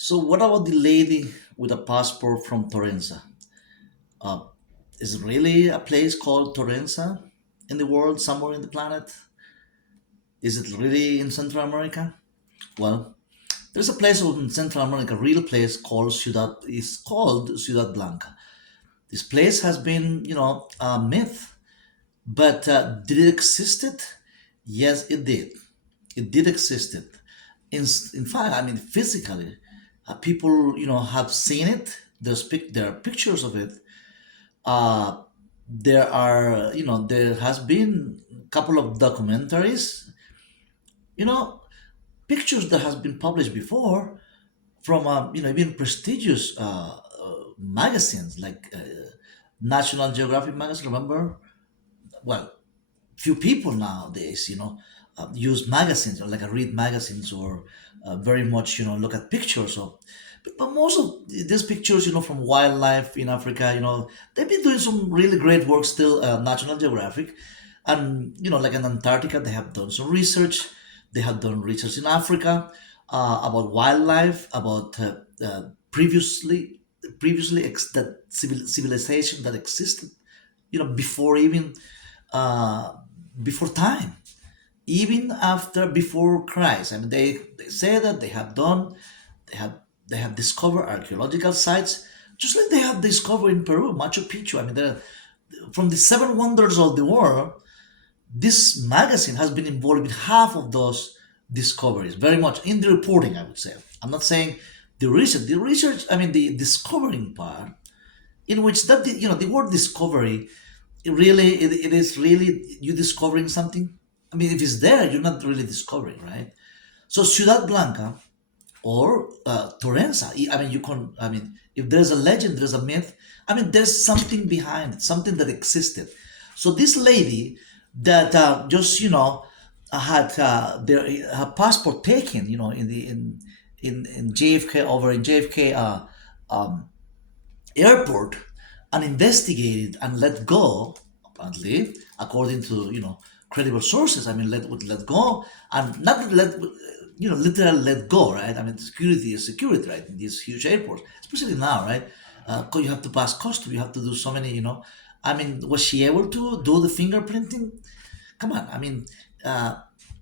So, what about the lady with a passport from Torenza? Uh, is it really a place called Torenza in the world, somewhere in the planet? Is it really in Central America? Well, there's a place in Central America, a real place called Ciudad Blanca. This place has been, a myth, but did it existed? Yes, it did. It did existed. In fact, I mean, physically, people, have seen it. There are pictures of it. Uh, there has been a couple of documentaries, you know, pictures that has been published before from, even prestigious magazines like National Geographic magazine. Remember? Well, few people nowadays, use magazines or like read magazines or very much, look at pictures of. But most of these pictures, from wildlife in Africa, they've been doing some really great work still. National Geographic, and like in Antarctica, they have done some research. They have done research in Africa about wildlife, about that civilization that existed, before even uh, before time, even before Christ. I mean, they say that they have they have discovered archaeological sites, just like they have discovered in Peru, Machu Picchu. I mean, from the seven wonders of the world, this magazine has been involved in half of those discoveries, very much in the reporting, I would say. I'm not saying the research. The research, I mean, the discovering part, in which the word discovery, it is really you discovering something. I mean, if it's there, you're not really discovering, right? So Ciudad Blanca or Torenza, I mean, if there's a legend, there's a myth. I mean, there's something behind it, something that existed. So this lady that just had her passport taken, in JFK, over in JFK airport, and investigated and let go, apparently, according to credible sources. I mean, let go, and not let, literally let go, right? I mean, security is security, right? In these huge airports, especially now, right? 'Cause you have to pass custom, you have to do so many, I mean, was she able to do the fingerprinting? Come on, I mean, uh,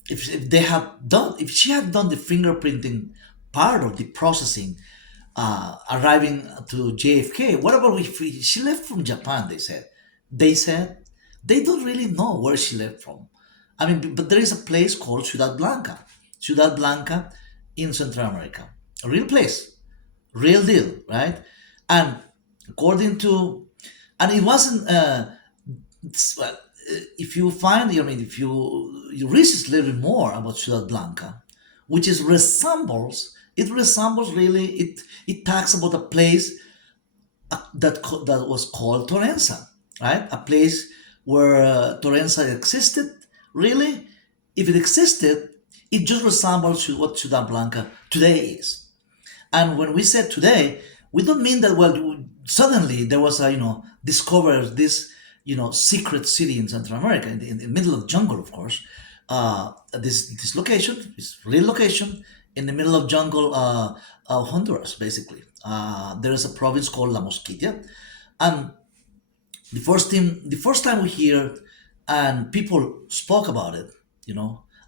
if she had done the fingerprinting part of the processing, arriving to JFK, what about if she left from Japan? They said they don't really know where she left from. I mean, but there is a place called Ciudad Blanca in Central America, a real place, real deal, right? And according to, and it wasn't. Well, if you find, I mean, if you research a little bit more about Ciudad Blanca, which is resembles really, it talks about a place that was called Torenza, right? A place where Torenza existed. Really, if it existed, it just resembles what Ciudad Blanca today is. And when we say today, we don't mean that, well, suddenly there was a, discovered this, secret city in Central America, in the middle of the jungle, of course. This location, this real location, in the middle of jungle, Honduras, basically. There is a province called La Mosquitia, and the first time we hear and people spoke about it,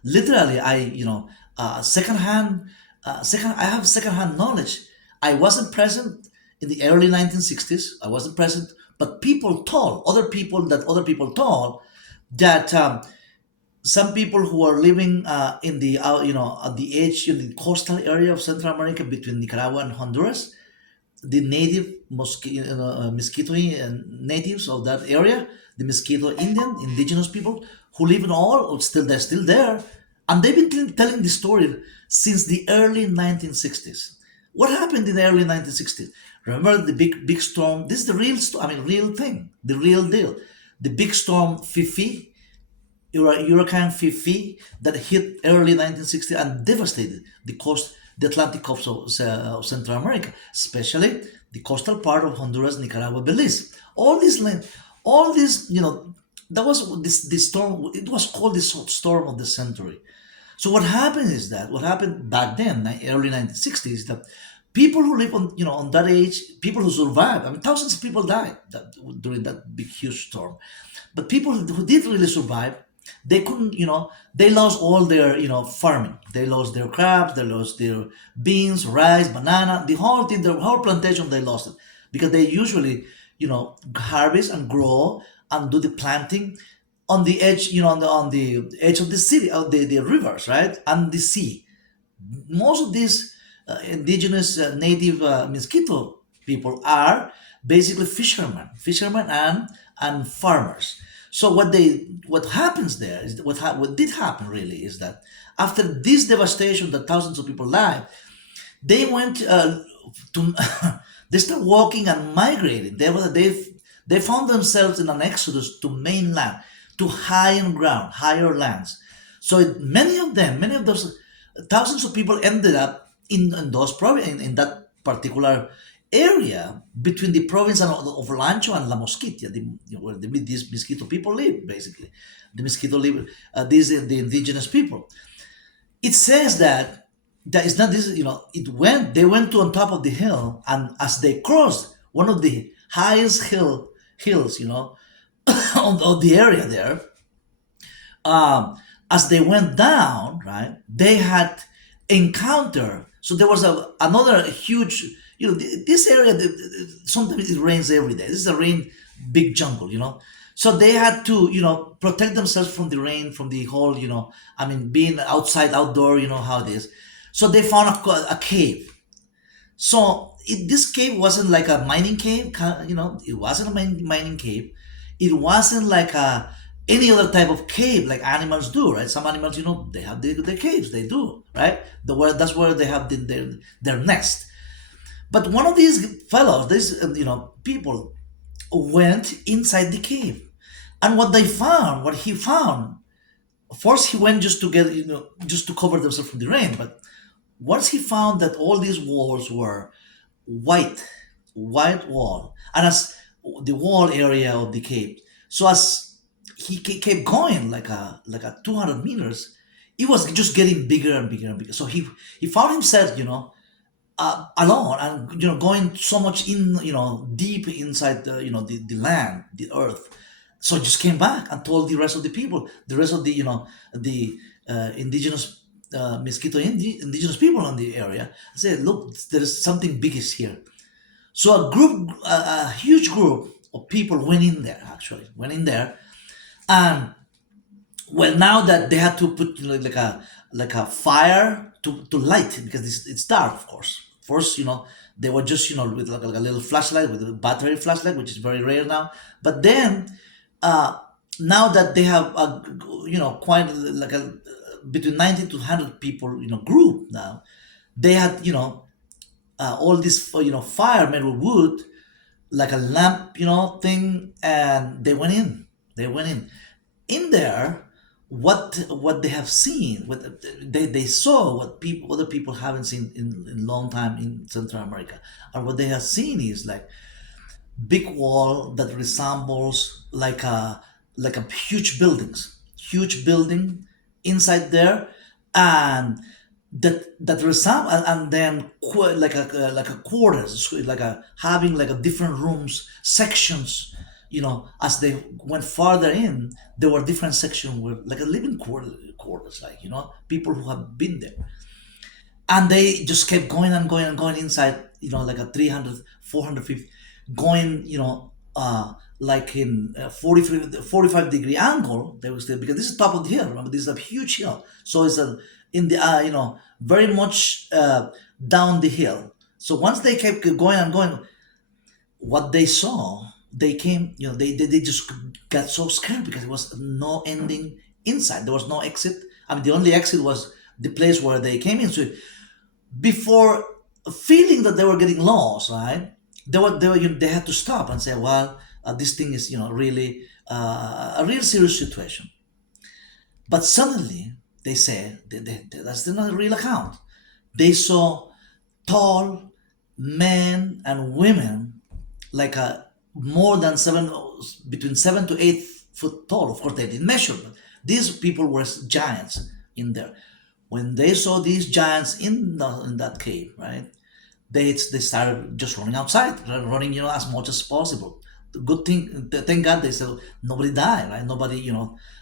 literally, I have secondhand knowledge. I wasn't present in the early 1960s. I wasn't present, but people told other people told that some people who are living in the at the edge, in the coastal area of Central America between Nicaragua and Honduras, the native mosquito natives of that area, the mosquito indigenous people who live in all, they're still there, and they've been telling the story since the early 1960s. What happened in the early 1960s? Remember the big storm? This is the real, real thing, the real deal. The big storm Fifi, Hurricane Fifi, that hit early 1960 and devastated the Atlantic coast of Central America, especially the coastal part of Honduras, Nicaragua, Belize. All this, that was this storm. It was called the storm of the century. So what happened is that what happened back then, early 1960s, that people who live on on that age, people who survived. I mean, thousands of people died during that big huge storm. But people who did really survive, they couldn't, they lost all their, farming. They lost their crops, they lost their beans, rice, banana, the whole thing, the whole plantation, they lost it. Because they usually, harvest and grow and do the planting on the edge, on the edge of the city, of the rivers, right? And the sea. Most of these indigenous native mosquito people are basically fishermen and farmers. So what happens there is what did happen really is that after this devastation that thousands of people died, they went to they start walking and migrating. They found themselves in an exodus to mainland, to higher ground, higher lands. So many of those thousands of people ended up in those in that particular area between the province of Lancho and La Mosquitia, where these mosquito people live, basically. The mosquito live, these are the indigenous people. It says that it's not this, they went to on top of the hill, and as they crossed one of the highest hills, of the area there, as they went down, right, they had encounter. So there was another huge, this area. Sometimes it rains every day. This is a rain, big jungle, So they had to, protect themselves from the rain, from the whole, I mean, being outside, outdoor, you know how it is. So they found a cave. So this cave wasn't like a mining cave, it wasn't a mining cave. It wasn't like any other type of cave like animals do, right? Some animals, they have their caves, they do, right? That's where they have their nest. But one of these fellows, these people, went inside the cave, and what he found. First, he went just to get, just to cover themselves from the rain. But once he found that all these walls were white, white wall, and as the wall area of the cave. So as he kept going like a 200 meters, it was just getting bigger and bigger and bigger. So he found himself, alone, and going so much in, deep inside the land, the earth. So he just came back and told the rest of the people, the rest of the indigenous indigenous people in the area. I said, look, there is something big is here. So a huge group of people went in there. Actually, went in there, and well, now that they had to put like a fire to light it, because it's dark, of course. First, they were just with like a little flashlight, with a battery flashlight, which is very rare now. But then, uh, now that they have quite like a between 90 to 100 people group now, they had all this fire made with wood, like a lamp thing, and they went in. In there. What they have seen, what they saw, what other people haven't seen in long time in Central America, and what they have seen is like big wall that resembles like a huge building inside there, and that resemble, and then like a quarters, so like a having like a different rooms, sections. As they went farther in, there were different sections where like a living quarters, like people who have been there, and they just kept going and going and going inside, like a 300, 400 feet, going, like in 45-degree angle. They were still, because this is top of the hill. Remember, this is a huge hill, so it's in the very much down the hill. So once they kept going and going, what they saw, they came, they just got so scared, because there was no ending inside. There was no exit. I mean, the only exit was the place where they came in. So before feeling that they were getting lost, right? They had to stop and say, well, this thing is, really a real serious situation. But suddenly they say that's not a real account. They saw tall men and women, like a more than between 7 to 8 foot tall. Of course, they didn't measure, but these people were giants in there, When they saw these giants in that cave, right? They started just running outside, running, as much as possible. The good thing, thank God, they said nobody died, right? Nobody,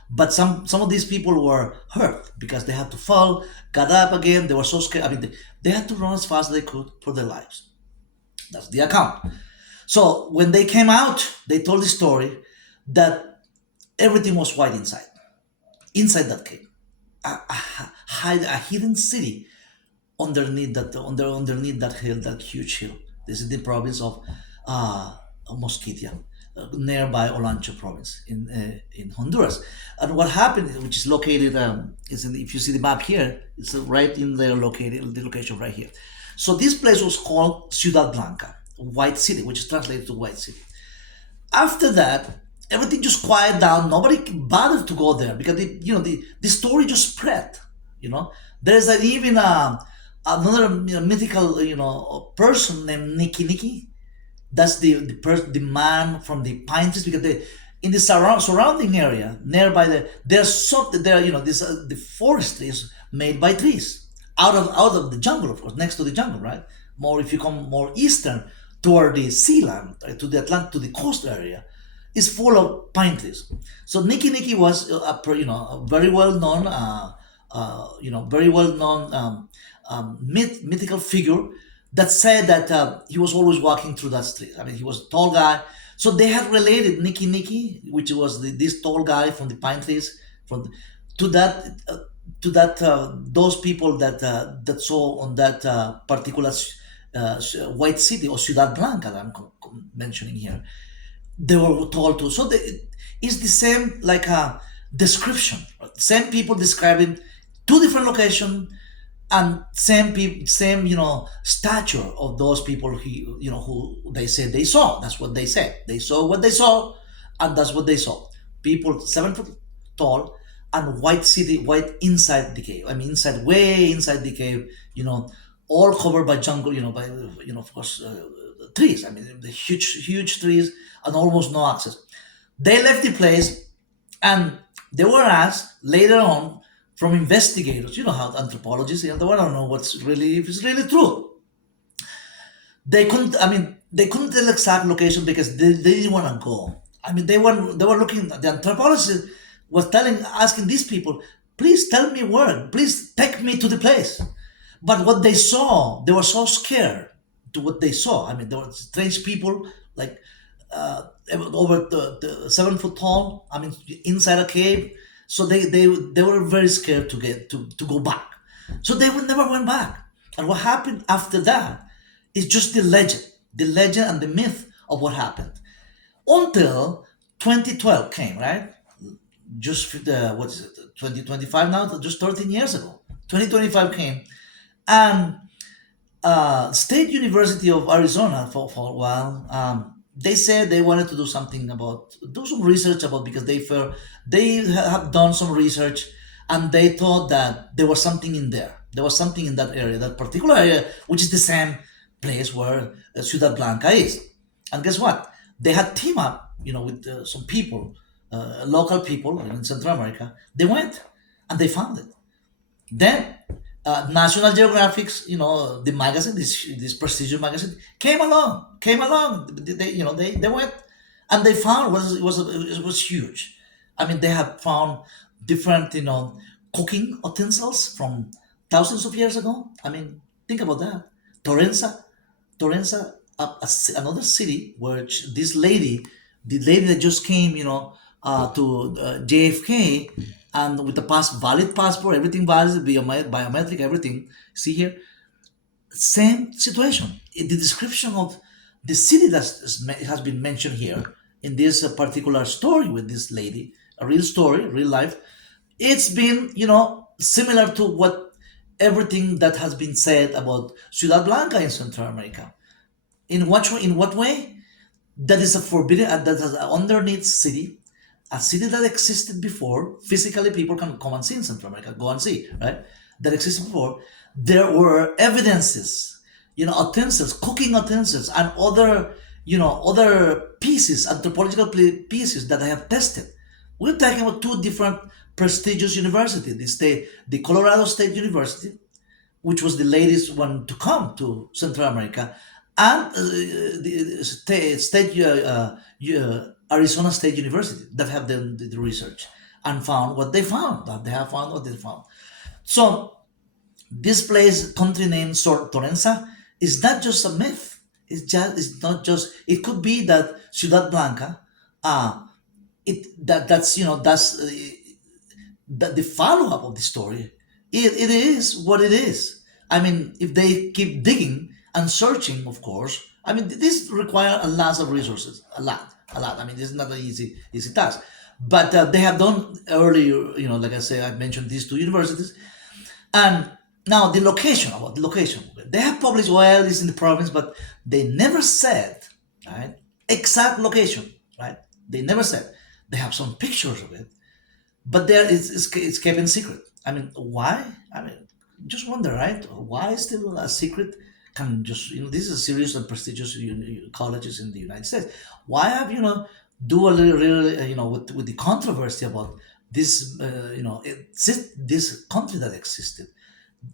but some of these people were hurt because they had to fall, got up again. They were so scared. I mean, they had to run as fast as they could for their lives. That's the account. So when they came out, they told the story that everything was white inside that cave, a hidden city underneath that hill, that huge hill. This is the province of uh, Mosquitia, nearby Olancho province in Honduras. And what happened, which is located, if you see the map here, it's right in there, located the location right here. So this place was called Ciudad Blanca, White City, which is translated to White City. After that, everything just quiet down. Nobody bothered to go there because the story just spread. There's even another mythical person named Niki. That's the man from the pine trees, because they in the surrounding area nearby there's so there this the forest is made by trees out of the jungle, of course, next to the jungle, right? More if you come more eastern toward the sea land, to the Atlantic, to the coast area, is full of pine trees. So Niki was a very well known very well known mythical figure that said that he was always walking through that street. I mean, he was a tall guy. So they had related Niki, which was this tall guy from the pine trees, from to that those people that saw on that particular white city, or Ciudad Blanca, that I'm mentioning here. They were told to. So it's the same, like a description. Same people describing two different locations, and same people, same stature of those people who they said they saw. That's what they said. They saw what they saw, and that's what they saw. People 7 foot tall, and white city, white inside the cave. I mean, inside, way inside the cave. All covered by jungle. By of course, trees. I mean, the huge trees, and almost no access. They left the place, and they were asked later on from investigators. You know how anthropologists, they want to know if it's really true. They couldn't. I mean, they couldn't tell exact location because they didn't want to go. I mean, they were looking. The anthropologist was asking these people, please tell me where. Please take me to the place. But what they saw, they were so scared to what they saw. I mean, there were strange people, like over the 7 foot tall. I mean, inside a cave. So they were very scared to go back. So they would never went back. And what happened after that is just the legend and the myth of what happened, until 2012 came, right? Just what is it, 2025 now? Just 13 years ago, 2025 came, and State University of Arizona, for a while, they said they wanted to do some research about, because they have done some research, and they thought that there was something in there. There was something in that area, that particular area, which is the same place where Ciudad Blanca is. And guess what? They had team up, with some people, local people in Central America. They went and they found it. Then National Geographic's, the magazine, this prestigious magazine, came along. They went and they found it was huge. I mean, they have found different, cooking utensils from thousands of years ago. I mean, think about that. Torenza, Torenza, another city where this lady, the lady that just came, to JFK, and with the valid passport, everything valid, biometric, everything. See here, same situation. The description of the city that has been mentioned here in this particular story with this lady, a real story, real life. It's been, similar to what everything that has been said about Ciudad Blanca in Central America. In what way? That is a forbidden, that is an underneath city, a city that existed before. Physically, people can come and see in Central America, go and see, right? That existed before. There were evidences, utensils, cooking utensils, and other pieces, anthropological pieces that I have tested. We're talking about two different prestigious university, the Colorado State University, which was the latest one to come to Central America, and the state Arizona State University that have done the research and found what they found. That they have found what they found. So this place, country name Torenza, is not just a myth. It's not just. It could be that Ciudad Blanca, that's the follow up of the story. It is what it is. I mean, if they keep digging and searching, of course, I mean, this require a lot of resources, a lot. I mean, this is not an easy task. But they have done earlier, like I say, I mentioned these two universities, and now the location, about the location. They have published, well, it's in the province, but they never said, right, exact location, right? They never said. They have some pictures of it, but there it's kept in secret. I mean, why? I mean, just wonder, right? Why is still a secret? Can just this is serious and prestigious colleges in the United States. Why have do a little with the controversy about this this country that existed,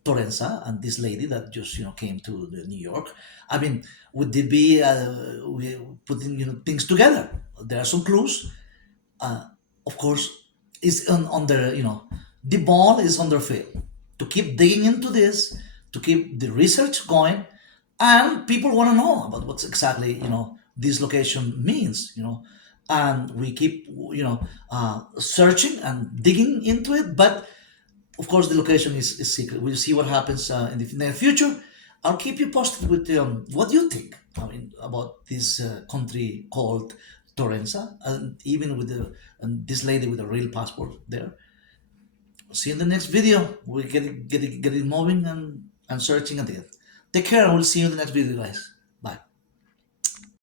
Torenza, and this lady that just came to New York. I mean, would they be we putting things together? There are some clues. uh, of course, is on their, the ball is on their field to keep digging into this, to keep the research going, and people want to know about what's exactly, this location means, and we keep, searching and digging into it, but of course the location is secret. We'll see what happens in the near future. I'll keep you posted with what you think, I mean, about this country called Torenza, and even with and this lady with a real passport there. See you in the next video. We get it moving and searching at it. Take care, and we'll see you in the next video, guys.